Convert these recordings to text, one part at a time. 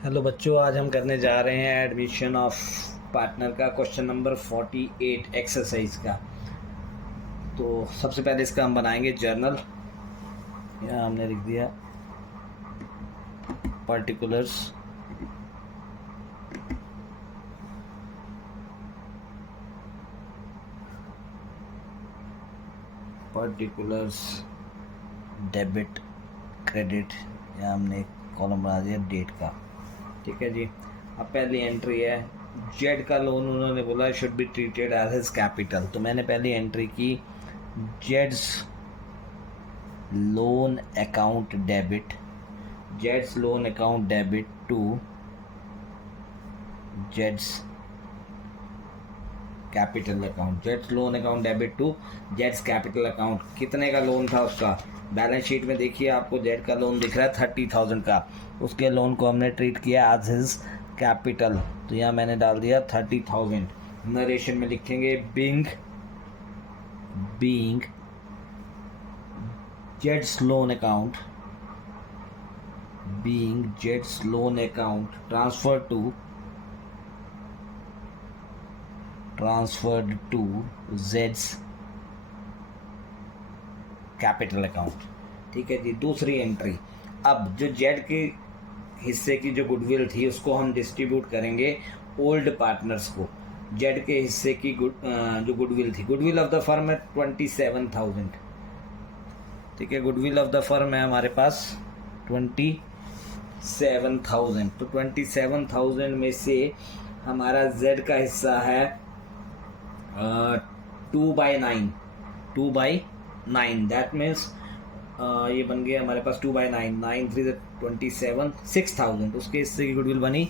Hello बच्चों, आज हम करने जा रहे हैं एडमिशन ऑफ पार्टनर का क्वेश्चन नंबर 48 एक्सरसाइज का। तो सबसे पहले इसका हम बनाएंगे जर्नल। यहाँ हमने लिख दिया पर्टिकुलर्स डेबिट क्रेडिट। यहाँ हमने एक कॉलम बना दिया डेट का। ठीक है जी। अब पहली एंट्री है जेड का लोन, उन्होंने बोला should be treated as his capital. तो मैंने पहली एंट्री की Jades loan account debit, Jades loan account debit to Jades capital account, Jades loan account debit to Jades capital account. कितने का लोन था उसका? बैलेंस शीट में देखिए आपको जेड का लोन दिख रहा है 30,000 का। उसके लोन को हमने ट्रीट किया एज हिज कैपिटल, तो यहाँ मैंने डाल दिया 30,000। नरेशन में लिखेंगे being Jades loan account, being Jet's loan account transferred to Z's capital account. ठीक है जी। दूसरी एंट्री, अब जो जेड के हिस्से की जो गुडविल थी उसको हम डिस्ट्रीब्यूट करेंगे ओल्ड पार्टनर्स को। जेड के हिस्से की जो गुडविल थी, गुडविल ऑफ द फर्म है 27,000। ठीक है, गुडविल ऑफ द फर्म है हमारे पास 27,000। तो 27,000 में से हमारा जेड का हिस्सा है 2/9, 2/9। दैट मीन्स ये बन गया हमारे पास 2/9, 9 3 27, 6,000। उसके हिस्से की गुडविल बनी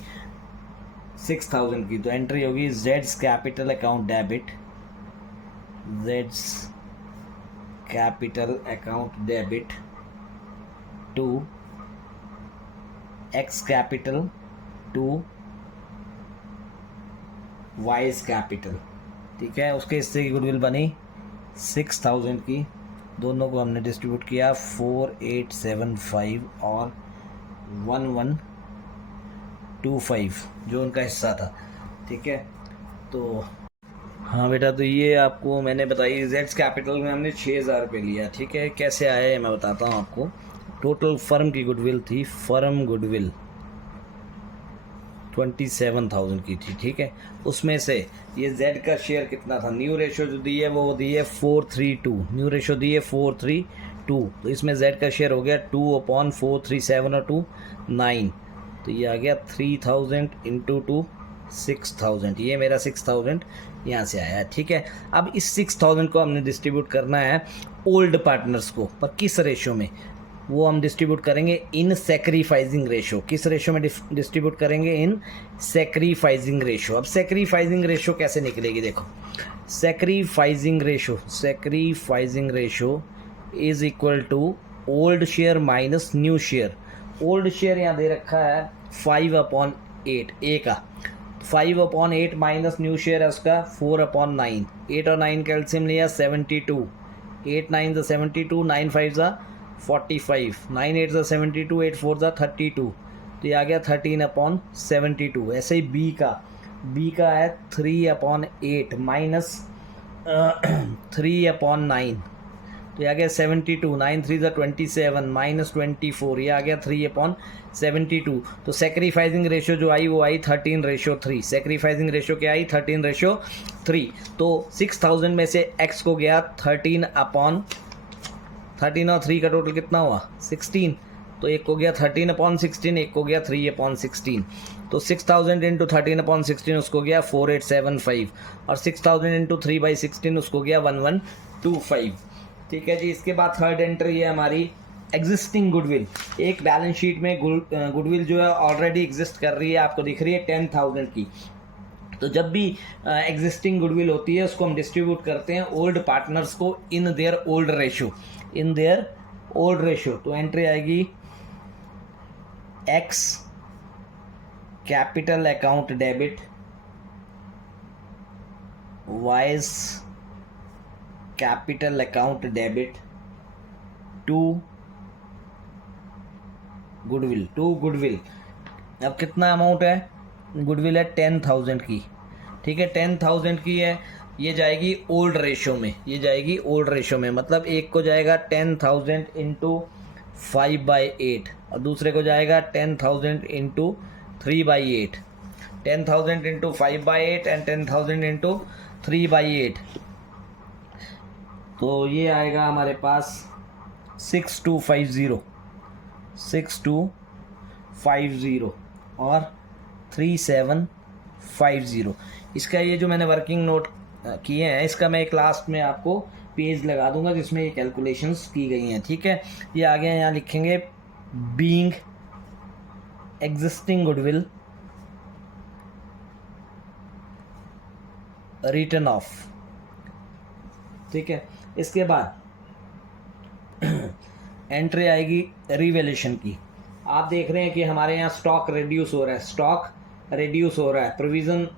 6,000 की। तो एंट्री होगी Jades capital account debit, Jades capital account debit to X capital to Y's capital. ठीक है, उसके हिस्से की गुडविल बनी 6,000 की। दोनों को हमने डिस्ट्रीब्यूट किया 4875 और 1125 जो उनका हिस्सा था। ठीक है, तो हाँ बेटा, तो ये आपको मैंने बताई जेड्स कैपिटल में हमने 6,000 रुपये लिया। ठीक है, कैसे आया मैं बताता हूँ आपको। टोटल फर्म की गुडविल थी, फर्म गुडविल 27,000 की थी। ठीक है, उसमें से ये जेड का शेयर कितना था? न्यू रेशो जो दी है वो दी है 432, न्यू रेशो दी है 432। तो इसमें जेड का शेयर हो गया 2/437 और 2 9। तो ये आ गया 3,000 इंटू 2 6,000। ये मेरा 6,000 यहाँ से आया। ठीक है, अब इस 6,000 को हमने डिस्ट्रीब्यूट करना है ओल्ड पार्टनर्स को, पर किस रेशो में? वो हम डिस्ट्रीब्यूट करेंगे इन सेक्रीफाइजिंग रेशो। किस रेशो में डिस्ट्रीब्यूट करेंगे? In sacrificing ratio. अब सेक्रीफाइजिंग रेशो कैसे निकलेगी? देखो, sacrificing ratio is equal to old share minus new share. Old share यहाँ दे रखा है 5/8, ए का 5/8 माइनस न्यू शेयर है उसका 4/9। 8 और 9 कैल्सियम लिया 72, 8 9 ज़ा 72, 9 5 ज़ा 45, 9 8 ज़ा 72, 8 4 ज़ा 32। तो ये आ गया 13/72। ऐसे ही बी का है 3/8 माइनस 3/9। तो ये आ गया 72, 9 3 ज़ा 27 माइनस 24, ये आ गया 3/72। तो सेक्रीफाइजिंग रेशो जो आई वो आई 13:3। सेक्रीफाइजिंग रेशो क्या आई? 13:3। तो 6,000 में से एक्स को गया 13 और 3 का टोटल कितना हुआ? 16। तो एक को गया 13/16, एक को गया 3/16। तो 6,000 इंटू 13/16 उसको गया 4875 और 6,000 इंटू 3/16 उसको गया 1125। ठीक है जी। इसके बाद थर्ड एंट्री है हमारी एग्जिस्टिंग गुडविल। एक बैलेंस शीट में गुडविल जो है ऑलरेडी एग्जिस्ट कर रही है, आपको दिख रही है 10,000 की। तो जब भी एग्जिस्टिंग गुडविल होती है उसको हम डिस्ट्रीब्यूट करते हैं ओल्ड पार्टनर्स को इन देयर ओल्ड रेशो। तो एंट्री आएगी X capital account debit, Y's capital account debit to goodwill अब कितना अमाउंट है, गुडविल है 10,000 की, ठीक है 10,000 की है, ये जाएगी ओल्ड रेशो में, ये जाएगी ओल्ड रेशो में, मतलब एक को जाएगा 10,000 इंटू 5/8 और दूसरे को जाएगा 10,000 इंटू 3/8, 10,000 इंटू 5/8 एंड 10,000 इंटू 3/8, तो ये आएगा हमारे पास 6250 और 3750। इसका ये जो मैंने वर्किंग नोट किए हैं, इसका मैं एक लास्ट में आपको पेज लगा दूंगा जिसमें ये कैलकुलेशंस की गई हैं, ठीक है। ये आगे यहाँ लिखेंगे being existing goodwill return of, ठीक है। इसके बाद एंट्री आएगी रिवैल्यूएशन की। आप देख रहे हैं कि हमारे यहाँ स्टॉक रिड्यूस हो रहा है, स्टॉक रिड्यूस हो रहा है, प्रोविज़न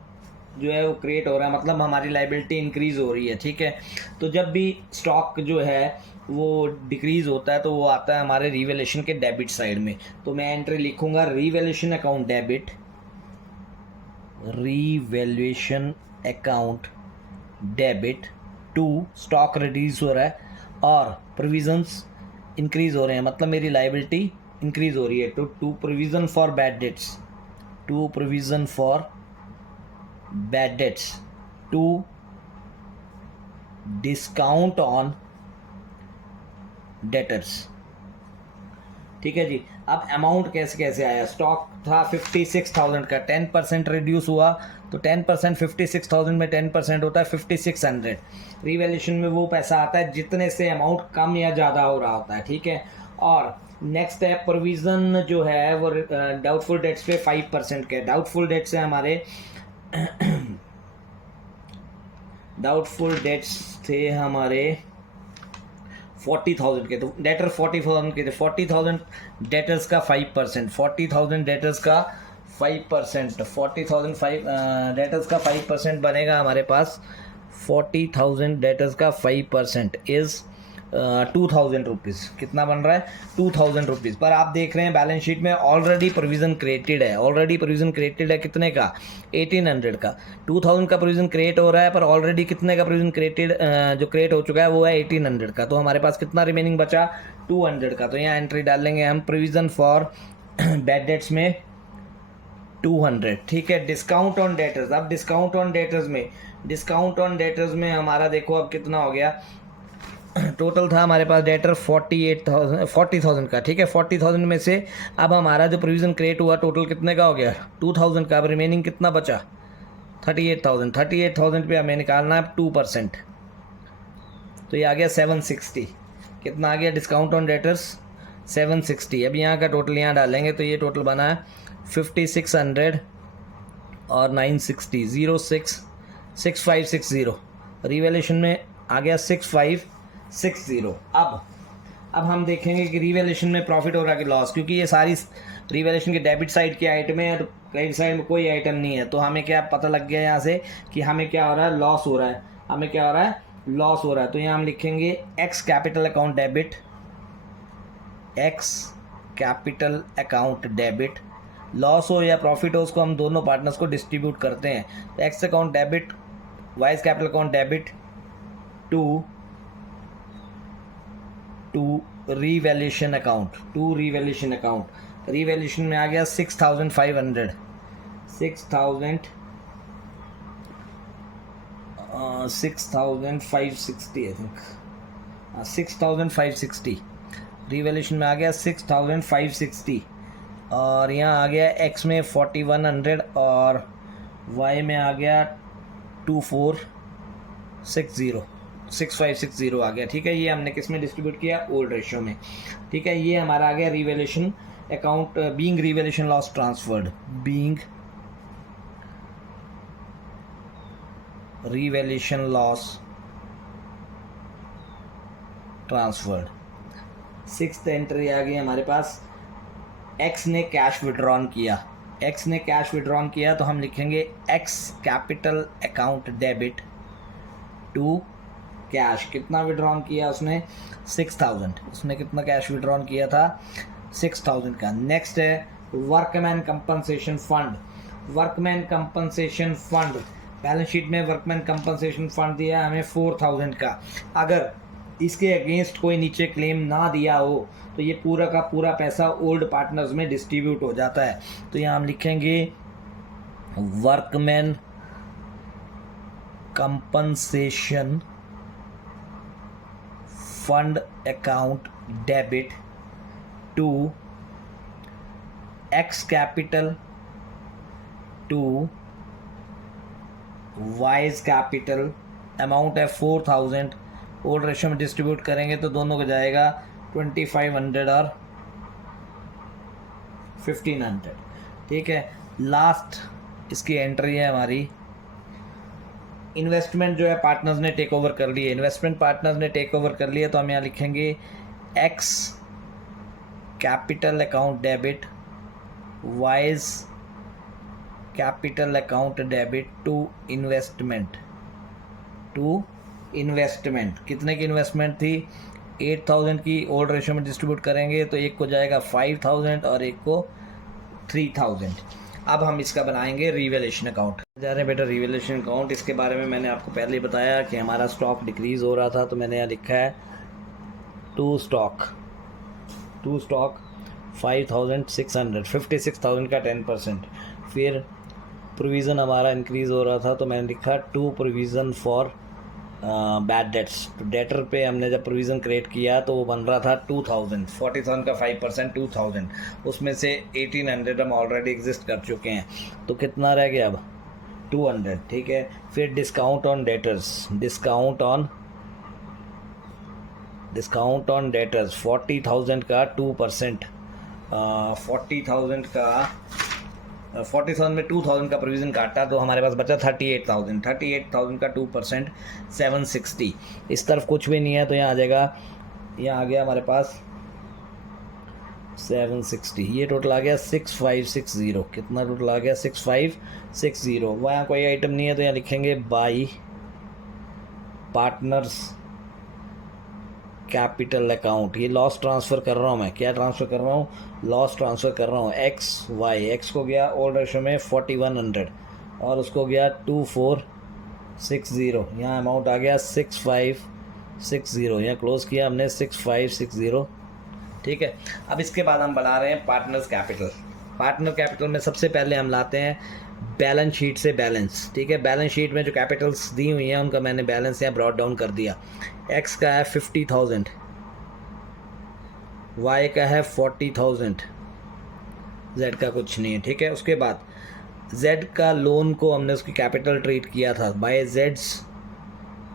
जो है वो क्रिएट हो रहा है, मतलब हमारी लाइबिलिटी इंक्रीज़ हो रही है, ठीक है। तो जब भी स्टॉक जो है वो डिक्रीज़ होता है तो वो आता है हमारे रिवैल्यूएशन के डेबिट साइड में। तो मैं एंट्री लिखूँगा revaluation account debit, revaluation account debit to stock reduce हो रहा है और प्रोविजंस इंक्रीज़ हो रहे हैं, मतलब मेरी लाइबिलिटी इंक्रीज़ हो रही है। To provision for bad debts, to provision for bad debts, to discount on debtors, ठीक है जी। अब अमाउंट कैसे कैसे आया, स्टॉक था 56,000 का, 10% रिड्यूस हुआ तो 10% 56,000 में 10% होता है 5600। रिवैल्यूएशन में वो पैसा आता है जितने से अमाउंट कम या ज़्यादा हो रहा होता है, ठीक है। और नेक्स्ट है प्रोविज़न जो है वो डाउटफुल डेट्स पे 5% के, डाउटफुल डेट्स है हमारे डाउटफुल डेट्स थे हमारे 40,000 के, तो डेटर 40,000 के थे, 40,000 डेटर्स का 5%, 40,000 डेटर्स का 5%, 40,005 डेटर्स का 5% बनेगा हमारे पास, 40,000 डेटर्स का 5% इज़ 2,000 रुपीज़। कितना बन रहा है, 2,000 रुपीज़। पर आप देख रहे हैं बैलेंस शीट में ऑलरेडी प्रोविज़न क्रिएटेड है, ऑलरेडी प्रोविज़न क्रिएटेड है कितने का, 1,800 का। 2,000 का प्रोविज़न क्रिएट हो रहा है पर ऑलरेडी कितने का प्रोविज़न क्रिएटेड जो क्रिएट हो चुका है वो है 1,800 का। तो हमारे पास कितना रिमेनिंग बचा, 200 का। तो यहाँ एंट्री डाल लेंगे हम प्रोविज़न फॉर बैड डेट्स में 200, ठीक है। डिस्काउंट ऑन डेटर्स, अब डिस्काउंट ऑन डेटर्स में, डिस्काउंट ऑन डेटर्स में हमारा देखो अब कितना हो गया, टोटल था हमारे पास डेटर 40,000 का, ठीक है। 40,000 में से अब हमारा जो प्रोविज़न क्रिएट हुआ टोटल कितने का हो गया, 2,000 का। अब रिमेनिंग कितना बचा, 38,000। 38,000 पे हमें निकालना है 2%, तो ये आ गया 760। कितना आ गया डिस्काउंट ऑन डेटर्स, 760। अब यहाँ का टोटल यहाँ डालेंगे तो ये टोटल बना है 5600 और 960, 6560। रिवैल्यूएशन में आ गया 6560। अब हम देखेंगे कि रिवैल्यूएशन में प्रॉफिट हो रहा है कि लॉस, क्योंकि ये सारी रिवैल्यूएशन के डेबिट साइड के आइटम है और क्रेडिट साइड में कोई आइटम नहीं है। तो हमें क्या पता लग गया यहाँ से कि हमें क्या हो रहा है, लॉस हो रहा है, हमें क्या हो रहा है, लॉस हो रहा है। तो यहाँ हम लिखेंगे X capital account debit, x capital account debit, loss हो या प्रॉफिट हो उसको हम दोनों पार्टनर्स को डिस्ट्रीब्यूट करते हैं। तो X account debit, Y's capital account debit to revaluation account, to revaluation account. Revaluation में आ गया 6,500, 6,560 आई थिंक, 6,560। रिवैल्यूएशन में आ गया 6,560 और यहाँ आ गया एक्स में 4,100 और वाई में आ गया 2,460, 6560 आ गया, ठीक है। ये हमने किस में डिस्ट्रीब्यूट किया, ओल्ड रेशियो में, ठीक है। ये हमारा आ गया revaluation account, being revaluation loss transferred, being revaluation loss transferred. 6th entry आ गई हमारे पास, एक्स ने कैश विड्रॉन किया, एक्स ने कैश विड्रॉन किया तो हम लिखेंगे X capital account debit to cash. कितना विड्रॉन किया उसने, 6,000। उसने कितना कैश विड्रॉन किया था, 6,000 का। नेक्स्ट है workman compensation fund, workman compensation fund balance sheet में वर्कमैन कंपनसेशन फंड दिया है हमें 4000 का। अगर इसके अगेंस्ट कोई नीचे क्लेम ना दिया हो तो ये पूरा का पूरा पैसा ओल्ड पार्टनर्स में डिस्ट्रीब्यूट हो जाता है। तो यहाँ हम लिखेंगे workman compensation fund account debit to X capital to Y's capital, amount है 4000, ओल्ड रेशो में डिस्ट्रीब्यूट करेंगे तो दोनों को जाएगा 2500 और 1500। ठीक है, लास्ट इसकी एंट्री है हमारी इन्वेस्टमेंट जो है पार्टनर्स ने टेक ओवर कर ली है। इन्वेस्टमेंट पार्टनर्स ने टेक ओवर कर लिया तो हम यहाँ लिखेंगे X capital account debit Y's capital account debit to investment, to investment. कितने की इन्वेस्टमेंट थी? 8000 की। ओल्ड रेशो में डिस्ट्रीब्यूट करेंगे तो एक को जाएगा 5000 और एक को 3000। अब हम इसका बनाएंगे रिवैल्यूएशन अकाउंट। जा रहे हैं बेटा रिवैल्यूएशन अकाउंट। इसके बारे में मैंने आपको पहले ही बताया कि हमारा स्टॉक डिक्रीज़ हो रहा था तो मैंने यहाँ लिखा है टू स्टॉक 5600, 56,000 का 10%। फिर प्रोविज़न हमारा इंक्रीज़ हो रहा था तो मैंने लिखा to provision for bad debts. तो डेटर पे हमने जब प्रोविज़न क्रिएट किया तो वो बन रहा था 2000, 40,000 का 5% 2000, उसमें से 1800 हम ऑलरेडी एग्जिस्ट कर चुके हैं तो कितना रह गया अब 200। ठीक है, फिर discount on debtors, discount on debtors 40,000 का 2%, 40,000 में 2000 का प्रोविज़न काटा तो हमारे पास बचा 38,000 का 2% 760। इस तरफ कुछ भी नहीं है तो यहाँ आ जाएगा, यहाँ आ गया हमारे पास 760। ये टोटल आ गया 6560। कितना टोटल आ गया? 6560। वहाँ कोई आइटम नहीं है तो यहाँ लिखेंगे बाई पार्टनर्स कैपिटल अकाउंट। ये लॉस ट्रांसफ़र कर रहा हूँ मैं। क्या ट्रांसफ़र कर रहा हूँ? लॉस ट्रांसफ़र कर रहा हूँ एक्स वाई। एक्स को गया ओल्ड रेशो में 4100 और उसको गया 2460। यहाँ अमाउंट आ गया 6560। यहाँ क्लोज़ किया हमने 6560। ठीक है, अब इसके बाद हम बना रहे हैं पार्टनर्स कैपिटल। पार्टनर कैपिटल में सबसे पहले हम लाते हैं बैलेंस शीट से बैलेंस। ठीक है, बैलेंस शीट में जो कैपिटल्स दी हुई हैं उनका मैंने बैलेंस यहाँ ब्रॉट डाउन कर दिया। एक्स का है 50,000, वाई का है 40,000, जेड का कुछ नहीं है। ठीक है, उसके बाद जेड का लोन को हमने उसकी कैपिटल ट्रीट किया था बाय जेड्स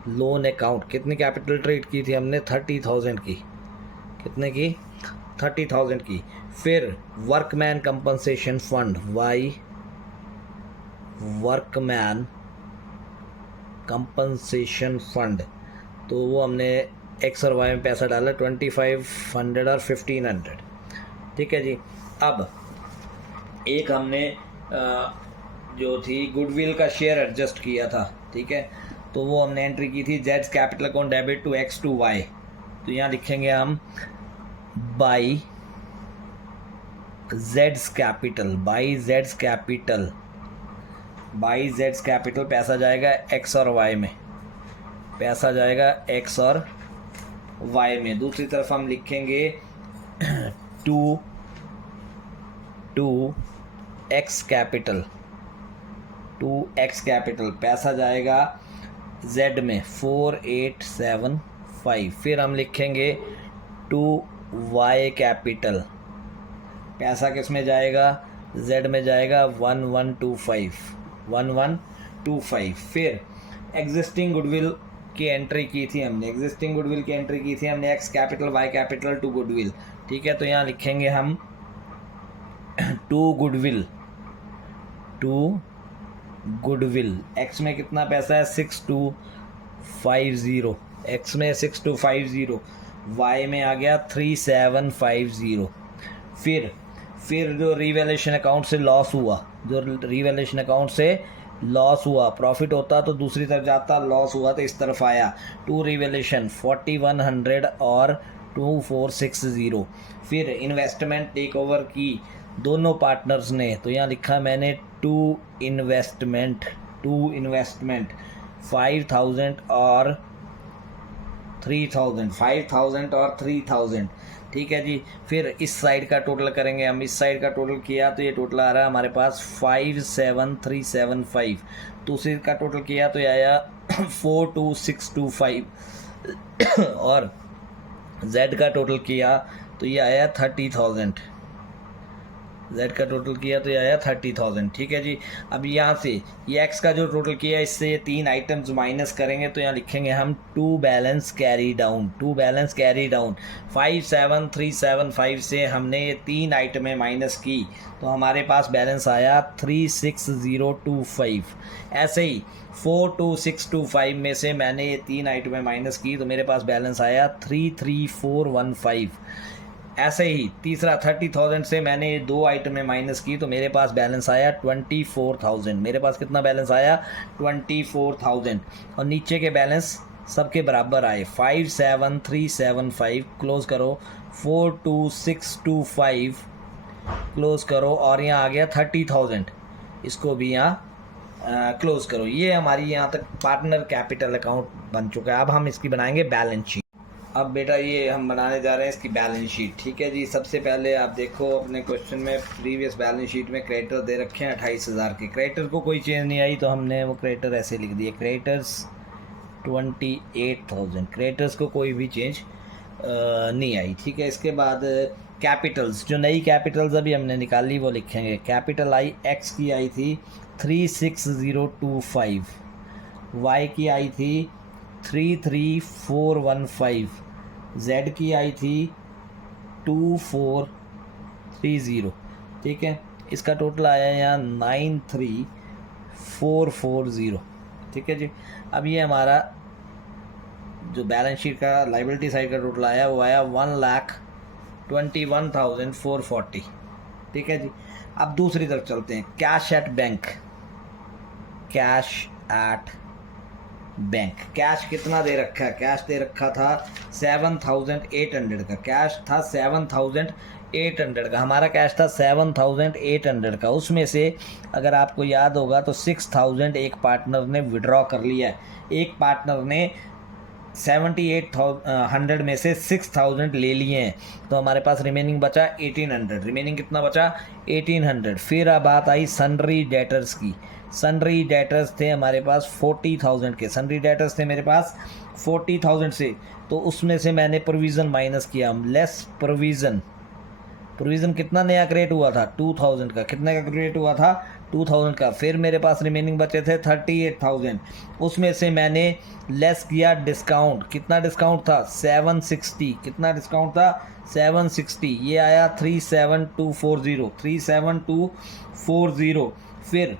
लोन अकाउंट। कितनी कैपिटल ट्रीट की थी हमने? 30,000 की। कितने की? 30,000 की। फिर workman compensation fund Y, workman compensation fund, तो वो हमने एक्स और वाई में पैसा डाला 2500 और 1500। ठीक है जी। अब एक हमने जो थी गुडविल का शेयर एडजस्ट किया था। ठीक है, तो वो हमने एंट्री की थी Jades capital account debit to x to Y. तो यहाँ लिखेंगे हम by Jades capital, by Jades capital, by Jades capital. पैसा जाएगा एक्स और वाई में, पैसा जाएगा एक्स और वाई में। दूसरी तरफ हम लिखेंगे to X capital, to X capital. पैसा जाएगा जेड में 4875। फिर हम लिखेंगे टू वाई कैपिटल। पैसा किस में जाएगा? जेड में जाएगा 1125। फिर एग्जिस्टिंग गुडविल की एंट्री की थी हमने, X capital Y capital to goodwill. ठीक है, तो यहाँ लिखेंगे हम टू गुडविल। एक्स में कितना पैसा है? 6250। एक्स में 6250, वाई में आ गया 3750। फिर जो रिवैल्यूएशन अकाउंट से लॉस हुआ, प्रॉफिट होता तो दूसरी तरफ जाता, लॉस हुआ तो इस तरफ आया। टू रिवैल्यूएशन 4100 और 2460। फिर इन्वेस्टमेंट टेक ओवर की दोनों पार्टनर्स ने, तो यहाँ लिखा मैंने टू इन्वेस्टमेंट 5,000 और 3,000, 5,000 और 3,000, ठीक है जी। फिर इस साइड का टोटल करेंगे हम, इस साइड का टोटल किया तो ये टोटल आ रहा है हमारे पास 5,7,375। दूसरे का टोटल किया तो ये आया 4,2,625 और Z का टोटल किया तो ये आया 30,000। Z का टोटल किया तो ये आया 30,000, ठीक है जी। अब यहाँ से ये X का जो टोटल किया इससे ये 3 आइटम्स माइनस करेंगे तो यहाँ लिखेंगे हम टू बैलेंस कैरी डाउन 5,7,375 से हमने ये 3 आइटमें माइनस की तो हमारे पास बैलेंस आया 3,6,025। ऐसे ही 4,2,625 में से मैंने ये 3 आइटमें माइनस की तो मेरे पास बैलेंस आया 3,3,415। ऐसे ही तीसरा 30,000 से मैंने ये 2 आइटमें माइनस की तो मेरे पास बैलेंस आया 24,000। मेरे पास कितना बैलेंस आया 24,000 और नीचे के बैलेंस सबके बराबर आए 5,7,375 क्लोज करो, 4,2,625 क्लोज करो और यहाँ आ गया 30,000, इसको भी यहाँ क्लोज करो। ये हमारी यहाँ तक पार्टनर कैपिटल अकाउंट बन चुका है। अब हम इसकी बनाएंगे बैलेंस शीट। अब बेटा ये हम बनाने जा रहे हैं इसकी बैलेंस शीट, ठीक है जी। सबसे पहले आप देखो अपने क्वेश्चन में प्रीवियस बैलेंस शीट में क्रेडिटर दे रखे हैं 28,000 के। क्रेडिटर को कोई चेंज नहीं आई तो हमने वो क्रेडिटर ऐसे लिख दिए, क्रेडिटर्स 28,000। क्रेडिटर्स को कोई भी चेंज नहीं आई, ठीक है। इसके बाद कैपिटल्स, जो नई कैपिटल्स अभी हमने निकाली वो लिखेंगे। कैपिटल आई एक्स की आई थी 3,6,025, वाई की आई थी 3,3,415, Z की आई थी 2,430, ठीक है। इसका टोटल आया यहाँ 9,3,440, ठीक है जी। अब ये हमारा जो बैलेंस शीट का लाइबिलिटी साइड का टोटल आया वो आया 1,21,440, ठीक है जी। अब दूसरी तरफ चलते हैं, कैश एट बैंक। कैश कितना दे रखा है, कैश दे रखा था 7,800 का। कैश था 7,800 का, हमारा कैश था 7,800 का। उसमें से अगर आपको याद होगा तो 6,000 एक पार्टनर ने विड्रॉ कर लिया है। एक पार्टनर ने 7,800 में से 6,000 ले लिए हैं तो हमारे पास रिमेनिंग बचा 1,800। रिमेनिंग कितना बचा 1,800। फिर अब बात आई सन्ड्री डेटर्स की। सन्ड्री डेटर्स थे हमारे पास 40,000 के। सन्ड्री डेटर्स थे मेरे पास 40,000 से, तो उसमें से मैंने प्रोविज़न माइनस किया, लेस प्रोविज़न कितना नया क्रिएट हुआ था 2,000 का। कितने का क्रिएट हुआ था 2,000 का। फिर मेरे पास रिमेनिंग बचे थे 38,000, उसमें से मैंने लेस किया डिस्काउंट। कितना डिस्काउंट था 760। कितना डिस्काउंट था 760, ये आया 3,7,240। फिर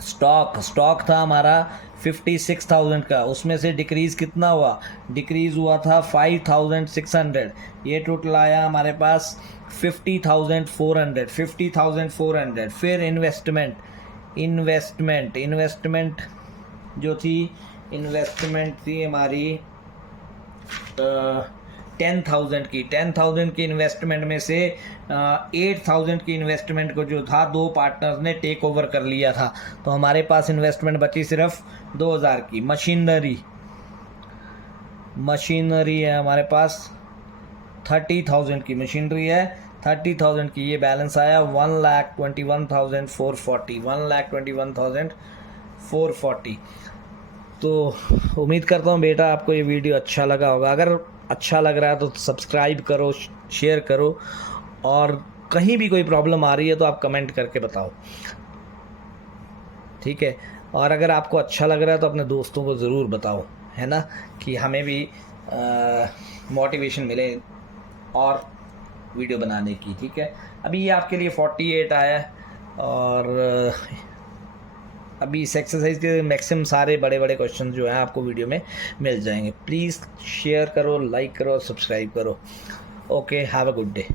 स्टॉक था हमारा 56,000 का, उसमें से डिक्रीज़ कितना हुआ, डिक्रीज़ हुआ था 5,600। ये टोटल आया हमारे पास 50,400। फिर इन्वेस्टमेंट जो थी, इन्वेस्टमेंट थी हमारी 10,000 की। 10,000 की इन्वेस्टमेंट में से 8,000 की इन्वेस्टमेंट को जो था 2 पार्टनर्स ने टेक ओवर कर लिया था, तो हमारे पास इन्वेस्टमेंट बची सिर्फ 2,000 की। मशीनरी है हमारे पास 30,000 की मशीनरी है 30,000 की। ये बैलेंस आया 1,21,440 1,21,440। तो उम्मीद करता हूँ बेटा आपको ये वीडियो अच्छा लगा होगा। अगर अच्छा लग रहा है तो सब्सक्राइब करो, शेयर करो, और कहीं भी कोई प्रॉब्लम आ रही है तो आप कमेंट करके बताओ, ठीक है। और अगर आपको अच्छा लग रहा है तो अपने दोस्तों को ज़रूर बताओ, है ना, कि हमें भी मोटिवेशन मिले और वीडियो बनाने की, ठीक है। अभी ये आपके लिए 48 आया है और अभी इस एक्सरसाइज के मैक्सिमम सारे बड़े बड़े क्वेश्चन जो हैं आपको वीडियो में मिल जाएंगे। प्लीज़ शेयर करो, लाइक करो, सब्सक्राइब करो। Okay, have a good day.